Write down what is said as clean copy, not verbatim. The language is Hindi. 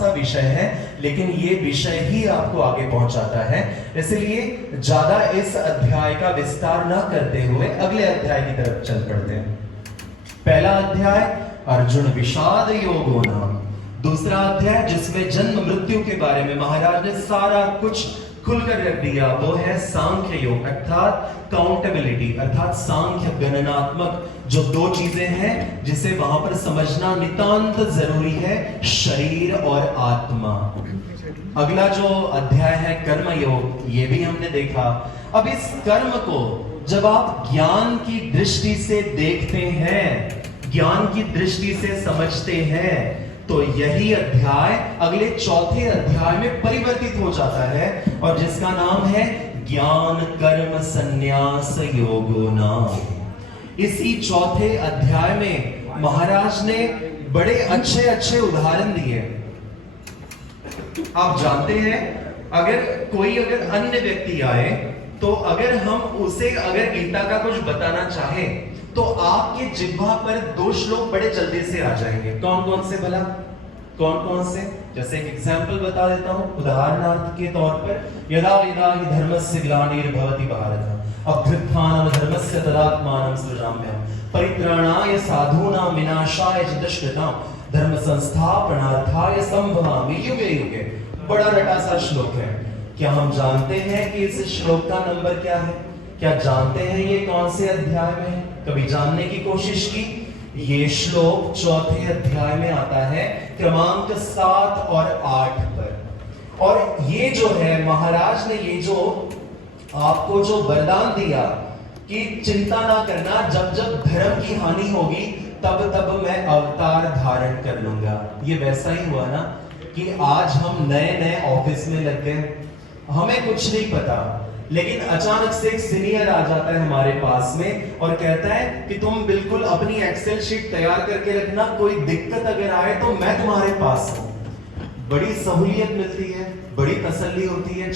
सा विषय है, लेकिन ये विषय ही आपको आगे पहुंचाता है। इसलिए ज्यादा इस अध्याय का विस्तार न करते हुए अगले अध्याय की तरफ चल पड़ते हैं। पहला अध्याय अर्जुन विषाद योगो नाम। दूसरा अध्याय जिसमें जन्म मृत्यु के बारे में महाराज ने सारा कुछ खुलकर रख दिया, वो है सांख्य योग अर्थात काउंटेबिलिटी, अर्थात सांख्य गणनात्मक जो दो चीजें हैं जिसे वहां पर समझना नितांत जरूरी है, शरीर और आत्मा। अगला जो अध्याय है कर्म योग, ये भी हमने देखा। अब इस कर्म को जब आप ज्ञान की दृष्टि से देखते हैं, ज्ञान की दृष्टि से समझते हैं, तो यही अध्याय अगले चौथे अध्याय में परिवर्तित हो जाता है और जिसका नाम है ज्ञान कर्म संन्यास योगो नाम। इसी चौथे अध्याय में महाराज ने बड़े अच्छे अच्छे उदाहरण दिए। आप जानते हैं, अगर अन्य व्यक्ति आए तो अगर हम उसे अगर गीता का कुछ बताना चाहें तो आपके जिह्वा पर दो श्लोक बड़े जल्दी से आ जाएंगे। कौन कौन से भला? कौन कौन से? जैसे एक एग्जाम्पल बता देता हूं उदाहरणार्थ के तौर पर, यदा यदा हि धर्मस्य ग्लानिर्भवति भारत अभ्युत्थानं धर्मस्य तदात्मानं सृजाम्यहम् परित्राणाय साधूनां विनाशाय च दुष्कृतां धर्म संस्थापनार्थाय संभवामि युगे युगे। बड़ा रटा सा श्लोक है। क्या हम जानते हैं कि इस श्लोक का नंबर क्या है? क्या जानते हैं ये कौन से अध्याय में है? कभी जानने की कोशिश की? ये श्लोक चौथे अध्याय में आता है, क्रमांक 7 और 8 पर। और ये जो है महाराज ने ये जो आपको जो वरदान दिया कि चिंता ना करना, जब जब धर्म की हानि होगी तब तब मैं अवतार धारण कर लूंगा। ये वैसा ही हुआ ना कि आज हम नए नए ऑफिस में लग गए, हमें कुछ नहीं पता, लेकिन अचानक से एक सीनियर आ जाता है हमारे पास में और कहता है कि तुम बिल्कुल अपनी एक्सेल शीट तैयार करके रखना, कोई दिक्कत अगर आए तो मैं तुम्हारे पास हूं। बड़ी सहूलियत मिलती है, बड़ी तसल्ली होती है।